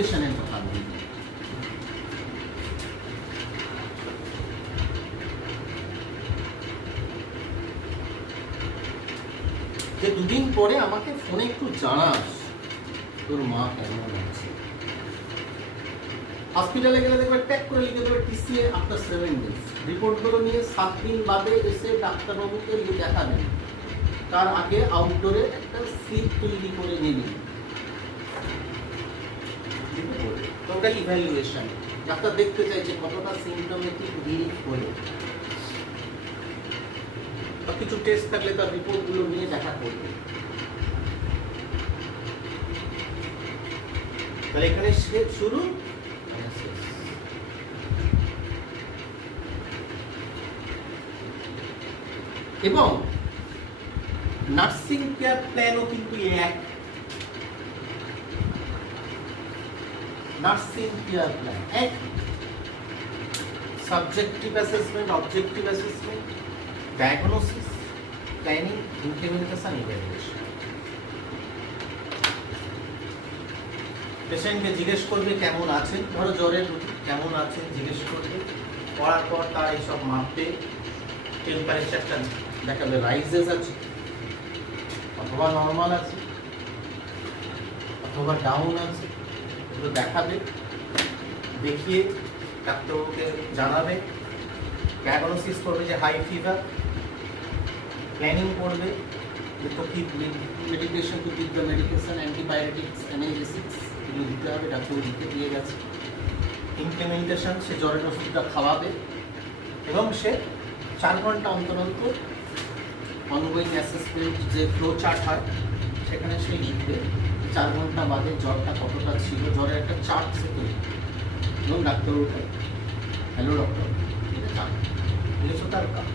ইভ্যালুয়েশনের কথা বলি। যে দুদিন পরে আমাকে ফোনে একটু জানাস তোর মা কেমন আছে। হসপিটালে গেলে দেখবে ট্যাগ করে লিখে দেবে টিসিএ আফটার 7 days। রিপোর্টগুলো নিয়ে 7 দিন বাদে এসে ডাক্তারবাবুকে দেখাবেন, তার আগে আউটডোরে একটা স্লিপ তৈরি করে নিবি। তো ওটা ইভ্যালুয়েশন, ডাক্তার দেখতে চাইছে কতটা সিমটমেটিক রিলিফ হলো। কিছু টেস্ট থাকলে তার রিপোর্টগুলো নিয়ে দেখা করবে। তাহলে এখানে শুরু এবং নার্সিং কেয়ার প্ল্যানও কিন্তু এক। নার্সিং কেয়ার প্ল্যান এক, subjective assessment, objective assessment, diagnosis, planning, implementation, evaluation. পেশেন্টকে জিজ্ঞেস করবে কেমন আছেন, ধরো জ্বরের কেমন আছেন জিজ্ঞেস করবে, করার পর তার এইসব মাপবে, টেম্পারেচারটা দেখাবে রাইজেস আছে অথবা নর্মাল আছে অথবা ডাউন আছে, এগুলো দেখাবে, দেখিয়ে ডাক্তারবাবুকে জানাবে, ডায়াগনোসিস করবে যে হাই ফিভার, প্ল্যানিং করবে যে তো কি medication, to give the medication, antibiotics, analysis এগুলো দিতে হবে, ডাক্তারবাবু দিতে দিয়ে গেছে। ইমপ্লিমেন্টেশন, সে জ্বরের ওষুধটা খাওয়াবে এবং সে 4 ঘন্টা অন্তর অন্তর অনগোয়িং অ্যাসেসমেন্ট যে ফ্লো চার্ট হয় সেখানে সে লিখবে 4 ঘন্টা বাদে জ্বরটা কতটা ছিল, জ্বরের একটা চার্ট সে তৈরি এবং ডাক্তারবাবুকে হ্যালো ডক্টর এটা চার্ট এগুলো তার কাজ।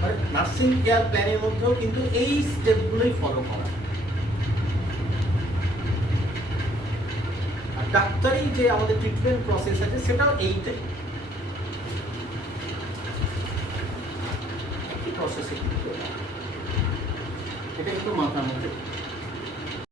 মানে নার্সিং কেয়ার প্ল্যানের মধ্যেও কিন্তু এই স্টেপগুলোই ফলো করা। আর ডাক্তারি যে আমাদের ট্রিটমেন্ট প্রসেস আছে সেটাও এইটাই, একই প্রসেসে কিন্তু এটা একটু মাথার মধ্যে